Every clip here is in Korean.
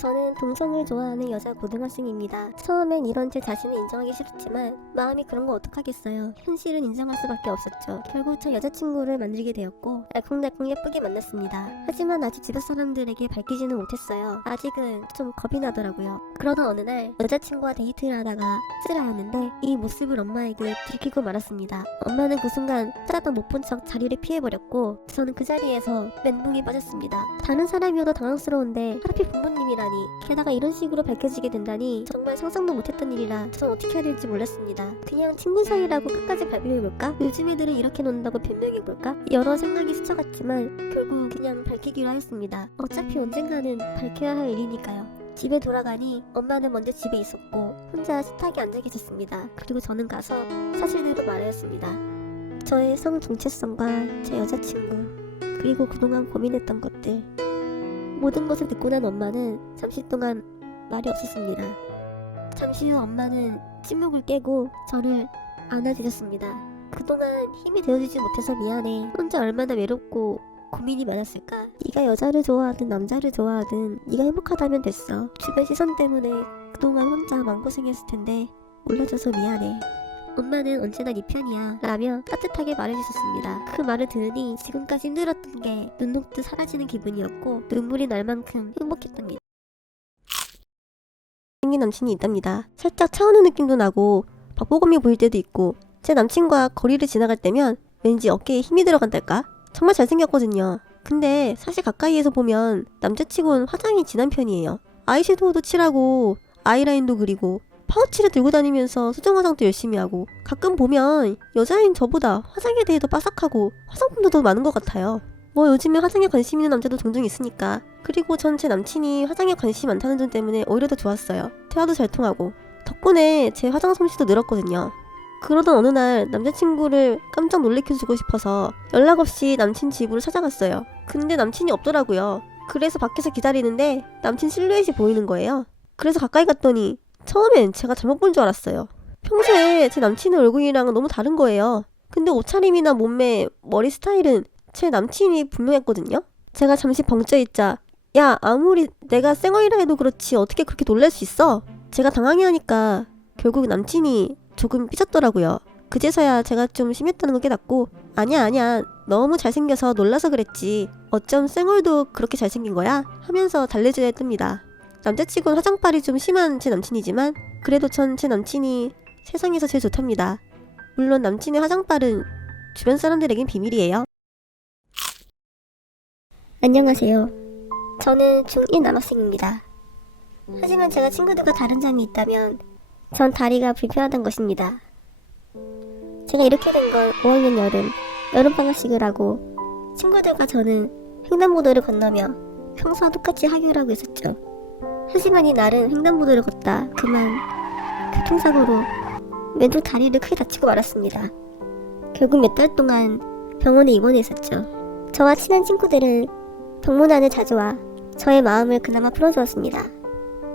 저는 동성을 좋아하는 여자 고등학생입니다. 처음엔 이런 제 자신을 인정하기 싫었지만 마음이 그런 거 어떡하겠어요. 현실은 인정할 수밖에 없었죠. 결국 저 여자친구를 만들게 되었고 알콩달콩 예쁘게 만났습니다. 하지만 아직 주변 사람들에게 밝히지는 못했어요. 아직은 좀 겁이 나더라고요. 그러던 어느 날 여자친구와 데이트를 하다가 씁쓸하였는데 이 모습을 엄마에게 들키고 말았습니다. 엄마는 그 순간 찾아도 못 본 척 자리를 피해버렸고 저는 그 자리에서 멘붕이 빠졌습니다. 다른 사람이어도 당황스러운데 하필 부모님이라니, 게다가 이런 식으로 밝혀지게 된다니 정말 상상도 못했던 일이라 전 어떻게 해야 될지 몰랐습니다. 그냥 친구 사이라고 끝까지 발표해볼까? 요즘 애들은 이렇게 논다고 변명해볼까? 여러 생각이 스쳐갔지만 결국 그냥 밝히기로 하였습니다. 어차피 언젠가는 밝혀야 할 일이니까요. 집에 돌아가니 엄마는 먼저 집에 있었고 혼자 식탁에 앉아 계셨습니다. 그리고 저는 가서 사실대로 말하였습니다. 저의 성 정체성과 제 여자친구, 그리고 그동안 고민했던 것들, 모든 것을 듣고 난 엄마는 잠시 동안 말이 없었습니다. 잠시 후 엄마는 침묵을 깨고 저를 안아주셨습니다. 그동안 힘이 되어주지 못해서 미안해. 혼자 얼마나 외롭고 고민이 많았을까. 네가 여자를 좋아하든 남자를 좋아하든 네가 행복하다면 됐어. 주변 시선 때문에 그동안 혼자 마음고생했을 텐데 몰라줘서 미안해. 엄마는 언제나 네 편이야 라며 따뜻하게 말해주셨습니다. 그 말을 들으니 지금까지 힘들었던 게 눈 녹듯 사라지는 기분이었고 눈물이 날 만큼 행복했답니다. 생긴 남친이 있답니다. 살짝 차오는 느낌도 나고 박보검이 보일 때도 있고 제 남친과 거리를 지나갈 때면 왠지 어깨에 힘이 들어간달까? 정말 잘생겼거든요. 근데 사실 가까이에서 보면 남자치고는 화장이 진한 편이에요. 아이섀도우도 칠하고 아이라인도 그리고 파우치를 들고 다니면서 수정 화장도 열심히 하고 가끔 보면 여자인 저보다 화장에 대해 더 빠삭하고 화장품도 더 많은 것 같아요. 뭐 요즘에 화장에 관심 있는 남자도 종종 있으니까. 그리고 전 제 남친이 화장에 관심이 많다는 점 때문에 오히려 더 좋았어요. 대화도 잘 통하고 덕분에 제 화장 솜씨도 늘었거든요. 그러던 어느 날 남자친구를 깜짝 놀래켜주고 싶어서 연락 없이 남친 집으로 찾아갔어요. 근데 남친이 없더라고요. 그래서 밖에서 기다리는데 남친 실루엣이 보이는 거예요. 그래서 가까이 갔더니 처음엔 제가 잘못 본 줄 알았어요. 평소에 제 남친의 얼굴이랑은 너무 다른 거예요. 근데 옷차림이나 몸매, 머리 스타일은 제 남친이 분명했거든요. 제가 잠시 벙쪄있자 야, 아무리 내가 쌩얼이라 해도 그렇지 어떻게 그렇게 놀랄 수 있어? 제가 당황해하니까 결국 남친이 조금 삐졌더라고요. 그제서야 제가 좀 심했다는 걸 깨닫고 아니야 너무 잘생겨서 놀라서 그랬지 어쩜 쌩얼도 그렇게 잘생긴 거야? 하면서 달래줘야 했답니다. 남자치고는 화장빨이 좀 심한 제 남친이지만 그래도 전 제 남친이 세상에서 제일 좋답니다. 물론 남친의 화장빨은 주변 사람들에겐 비밀이에요. 안녕하세요. 저는 중1 남학생입니다. 하지만 제가 친구들과 다른 점이 있다면 전 다리가 불편하던 것입니다. 제가 이렇게 된 건 5학년 여름방학식을 하고 친구들과 저는 횡단보도를 건너며 평소와 똑같이 하교를 하고 있었죠. 하지만 이날은 횡단보도를 걷다 그만 교통사고로 왼쪽 다리를 크게 다치고 말았습니다. 결국 몇 달 동안 병원에 입원해 있었죠. 저와 친한 친구들은 병문안을 자주 와 저의 마음을 그나마 풀어주었습니다.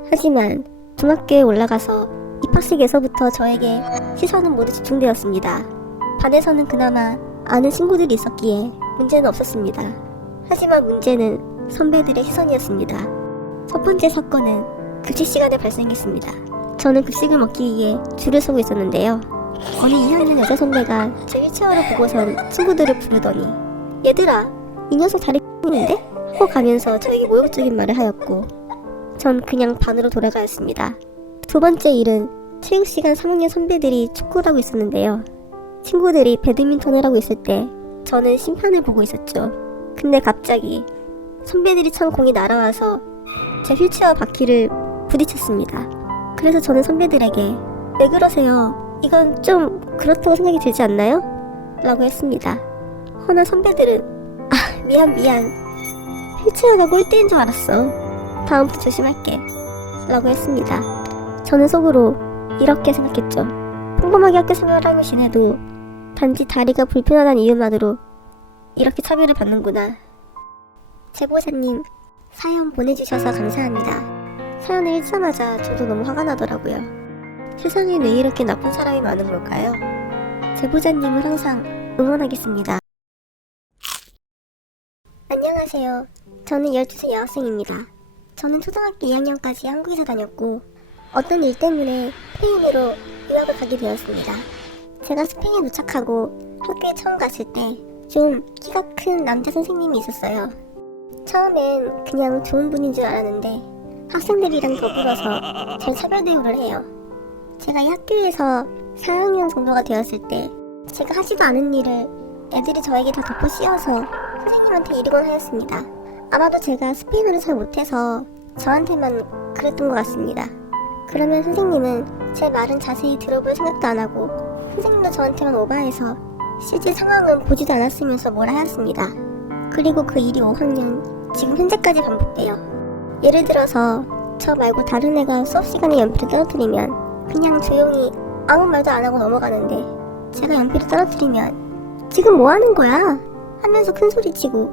하지만 중학교에 올라가서 입학식에서부터 저에게 시선은 모두 집중되었습니다. 반에서는 그나마 아는 친구들이 있었기에 문제는 없었습니다. 하지만 문제는 선배들의 시선이었습니다. 첫 번째 사건은 급식 시간에 발생했습니다. 저는 급식을 먹기 위해 줄을 서고 있었는데요. 어느 2학년 여자 선배가 제 휠체어를 보고선 친구들을 부르더니 얘들아, 이 녀석 다리 X인데? 하고 가면서 저에게 모욕적인 말을 하였고 전 그냥 반으로 돌아가였습니다. 두 번째 일은 체육시간 3학년 선배들이 축구를 하고 있었는데요. 친구들이 배드민턴을 하고 있을 때 저는 심판을 보고 있었죠. 근데 갑자기 선배들이 찬 공이 날아와서 제 휠체어 바퀴를 부딪혔습니다. 그래서 저는 선배들에게 왜 그러세요? 이건 좀 그렇다고 생각이 들지 않나요? 라고 했습니다. 허나 선배들은 미안 휠체어가 꼴대인 줄 알았어. 다음부터 조심할게 라고 했습니다. 저는 속으로 이렇게 생각했죠. 평범하게 학교 생활을 하며 지내도 단지 다리가 불편하다는 이유만으로 이렇게 차별을 받는구나. 제보자님, 사연 보내주셔서 감사합니다. 사연을 읽자마자 저도 너무 화가 나더라고요. 세상에 왜 이렇게 나쁜 사람이 많은 걸까요? 제보자님을 항상 응원하겠습니다. 안녕하세요. 저는 12살 여학생입니다. 저는 초등학교 2학년까지 한국에서 다녔고 어떤 일 때문에 스페인으로 유학을 가게 되었습니다. 제가 스페인에 도착하고 학교에 처음 갔을 때 좀 키가 큰 남자 선생님이 있었어요. 처음엔 그냥 좋은 분인 줄 알았는데 학생들이랑 더불어서 잘 차별 대우를 해요. 제가 이 학교에서 4학년 정도가 되었을 때 제가 하지도 않은 일을 애들이 저에게 다 덮어 씌워서 선생님한테 이르곤 하였습니다. 아마도 제가 스페인어를 잘 못해서 저한테만 그랬던 것 같습니다. 그러면 선생님은 제 말은 자세히 들어볼 생각도 안 하고 선생님도 저한테만 오바해서 실제 상황은 보지도 않았으면서 뭐라 하였습니다. 그리고 그 일이 5학년, 지금 현재까지 반복돼요. 예를 들어서 저 말고 다른 애가 수업 시간에 연필을 떨어뜨리면 그냥 조용히 아무 말도 안 하고 넘어가는데 제가 연필을 떨어뜨리면 지금 뭐 하는 거야? 하면서 큰 소리치고,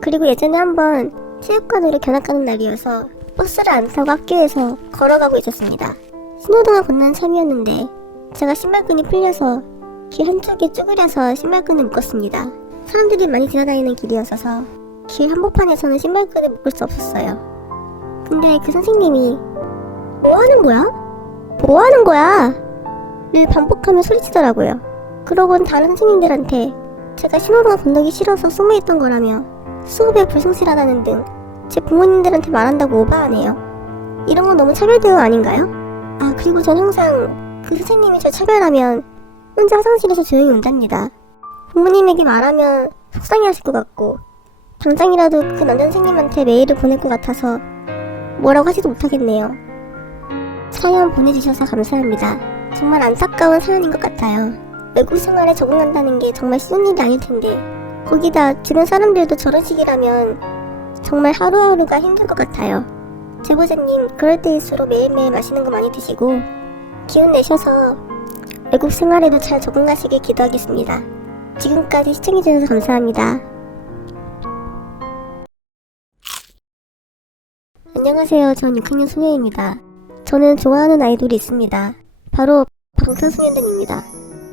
그리고 예전에 한번 체육관으로 견학 가는 날이어서 버스를 안 타고 학교에서 걸어가고 있었습니다. 신호등을 건너는 참이었는데 제가 신발끈이 풀려서 길 한쪽에 쭈그려서 신발끈을 묶었습니다. 사람들이 많이 지나다니는 길이었어서 길 한복판에서는 신발끈을 묶을 수 없었어요. 근데 그 선생님이 뭐 하는 거야? 뭐 하는 거야? 를 반복하며 소리치더라고요. 그러곤 다른 선생님들한테 제가 신호등을 건너기 싫어서 숨어있던 거라며 수업에 불성실하다는 등 제 부모님들한테 말한다고 오바하네요. 이런 건 너무 차별 대우 아닌가요? 아, 그리고 전 항상 그 선생님이 저 차별하면 혼자 화장실에서 조용히 운답니다. 부모님에게 말하면 속상해하실 것 같고 당장이라도 그 남자 선생님한테 메일을 보낼 것 같아서 뭐라고 하지도 못하겠네요. 사연 보내주셔서 감사합니다. 정말 안타까운 사연인 것 같아요. 외국 생활에 적응한다는 게 정말 쉬운 일이 아닐 텐데 거기다 주변 사람들도 저런 식이라면 정말 하루하루가 힘들 것 같아요. 제보자님, 그럴 때일수록 매일매일 맛있는 거 많이 드시고 기운 내셔서 외국 생활에도 잘 적응하시길 기도하겠습니다. 지금까지 시청해주셔서 감사합니다. 안녕하세요. 전 6학년 소녀입니다. 저는 좋아하는 아이돌이 있습니다. 바로 방탄소년단입니다.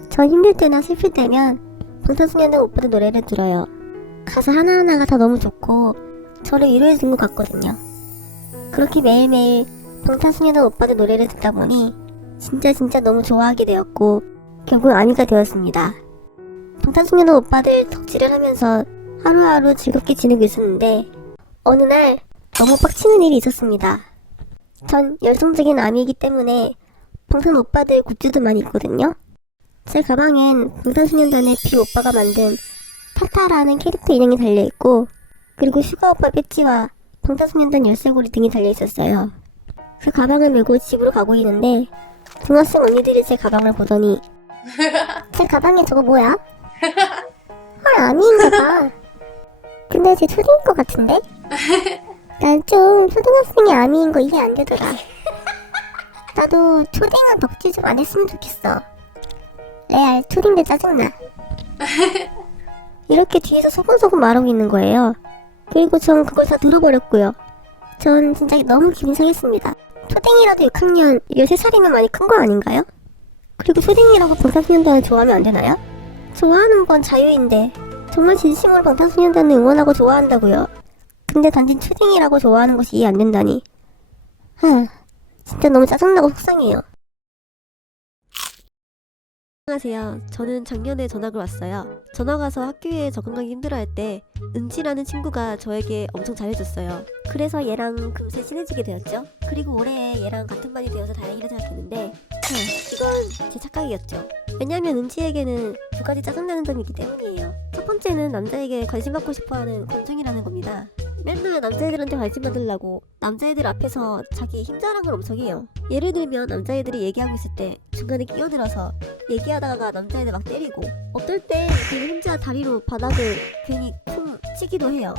전 힘들 때나 슬플 때면 방탄소년단 오빠들 노래를 들어요. 가사 하나하나가 다 너무 좋고 저를 위로해준 것 같거든요. 그렇게 매일매일 방탄소년단 오빠들 노래를 듣다 보니 진짜 너무 좋아하게 되었고 결국 아미가 되었습니다. 방탄소년단 오빠들 덕질을 하면서 하루하루 즐겁게 지내고 있었는데 어느 날 너무 빡치는 일이 있었습니다. 전 열성적인 아미이기 때문에 방탄 오빠들 굿즈도 많이 있거든요. 제 가방엔 방탄소년단의 비 오빠가 만든 타타라는 캐릭터 인형이 달려있고 그리고 슈가 오빠 배지와 방탄소년단 열쇠고리 등이 달려있었어요. 그 가방을 메고 집으로 가고 있는데 중학생 언니들이 제 가방을 보더니 제 가방에 저거 뭐야? 헐, 아미인가 봐. 근데 쟤 초딩인 것 같은데? 난 좀 초등학생이 아미인 거 이해 안 되더라. 나도 초딩은 덕질 좀 안 했으면 좋겠어. 레알 초딩들 짜증나. 이렇게 뒤에서 소곤소곤 말하고 있는 거예요. 그리고 전 그걸 다 들어버렸고요. 전 진짜 너무 기분 상했습니다. 초딩이라도 6학년 13살이면 많이 큰 거 아닌가요? 그리고 초딩이라고 방탄소년단을 좋아하면 안 되나요? 좋아하는 건 자유인데 정말 진심으로 방탄소년단을 응원하고 좋아한다고요. 근데 단지 초딩이라고 좋아하는 것이 이해 안 된다니. 진짜 너무 짜증나고 속상해요. 안녕하세요. 저는 작년에 전학을 왔어요. 전학 와서 학교에 적응하기 힘들어할 때 은지라는 친구가 저에게 엄청 잘해줬어요. 그래서 얘랑 금세 친해지게 되었죠. 그리고 올해 얘랑 같은 반이 되어서 다행이라 생각했는데 이건 제 착각이었죠. 왜냐면 은지에게는 두 가지 짜증나는 점이 있기 때문이에요. 첫 번째는 남자에게 관심 받고 싶어하는 권총이라는 겁니다. 맨날 남자애들한테 관심 받으려고 남자애들 앞에서 자기 힘 자랑을 엄청 해요. 예를 들면 남자애들이 얘기하고 있을 때 중간에 끼어들어서 얘기하다가 남자애들 막 때리고 어떨 땐 그 혼자 다리로 바닥을 괜히 쿵 치기도 해요.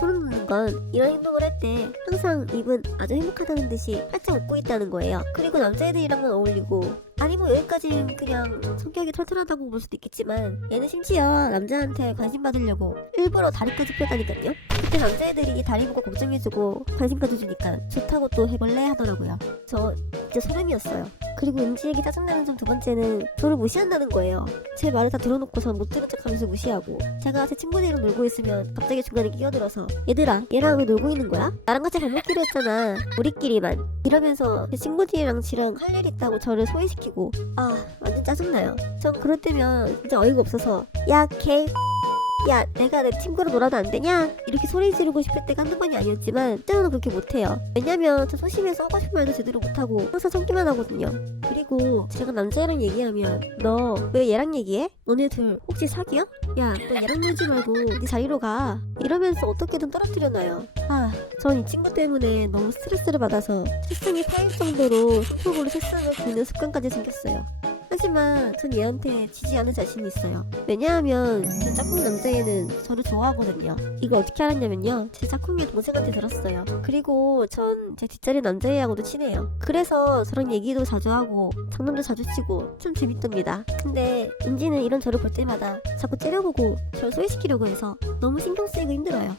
소름 돋는 건 이런 행동을 할 때 항상 입은 아주 행복하다는 듯이 활짝 웃고 있다는 거예요. 그리고 남자애들이랑만 어울리고 아니 뭐 여기까지는 그냥 성격이 털털하다고 볼 수도 있겠지만 얘는 심지어 남자한테 관심 받으려고 일부러 다리까지 펴다니까요. 그때 남자애들이 다리 보고 걱정해주고 관심 가져주니까 좋다고 또 해볼래 하더라고요. 저 진짜 소름이었어요. 그리고 은지에게 짜증나는 점 두 번째는 저를 무시한다는 거예요. 제 말을 다 들어놓고선 못 들은 척하면서 무시하고, 제가 제 친구들이랑 놀고 있으면 갑자기 중간에 끼어들어서 얘들아 얘랑 왜 놀고 있는 거야? 나랑 같이 밥 먹기로 했잖아. 우리끼리만. 이러면서 제 친구들이랑 지랑 할 일 있다고 저를 소외시키고, 완전 짜증나요. 전 그럴 때면 진짜 어이가 없어서 야 내가 내 친구랑 놀아도 안 되냐? 이렇게 소리 지르고 싶을 때가 한두 번이 아니었지만 때로는 그렇게 못해요. 왜냐면 저 소심해서 하고 싶은 말도 제대로 못하고 항상 참기만 하거든요. 그리고 제가 남자애랑 얘기하면 너 왜 얘랑 얘기해? 너네 둘 혹시 사귀어? 야 너 얘랑 놀지 말고 네 자리로 가. 이러면서 어떻게든 떨어뜨려놔요. 전 이 친구 때문에 너무 스트레스를 받아서 책상에 파일 정도로 속으로 책상을 긁는 습관까지 생겼어요. 하지만 전 얘한테 지지 않을 자신이 있어요. 왜냐하면 제 짝꿍 남자애는 저를 좋아하거든요. 이걸 어떻게 알았냐면요, 제 짝꿍의 동생한테 들었어요. 그리고 전 제 뒷자리 남자애하고도 친해요. 그래서 저랑 얘기도 자주 하고 장난도 자주 치고 참 재밌답니다. 근데 은지는 이런 저를 볼 때마다 자꾸 째려보고 저를 소외시키려고 해서 너무 신경 쓰이고 힘들어요.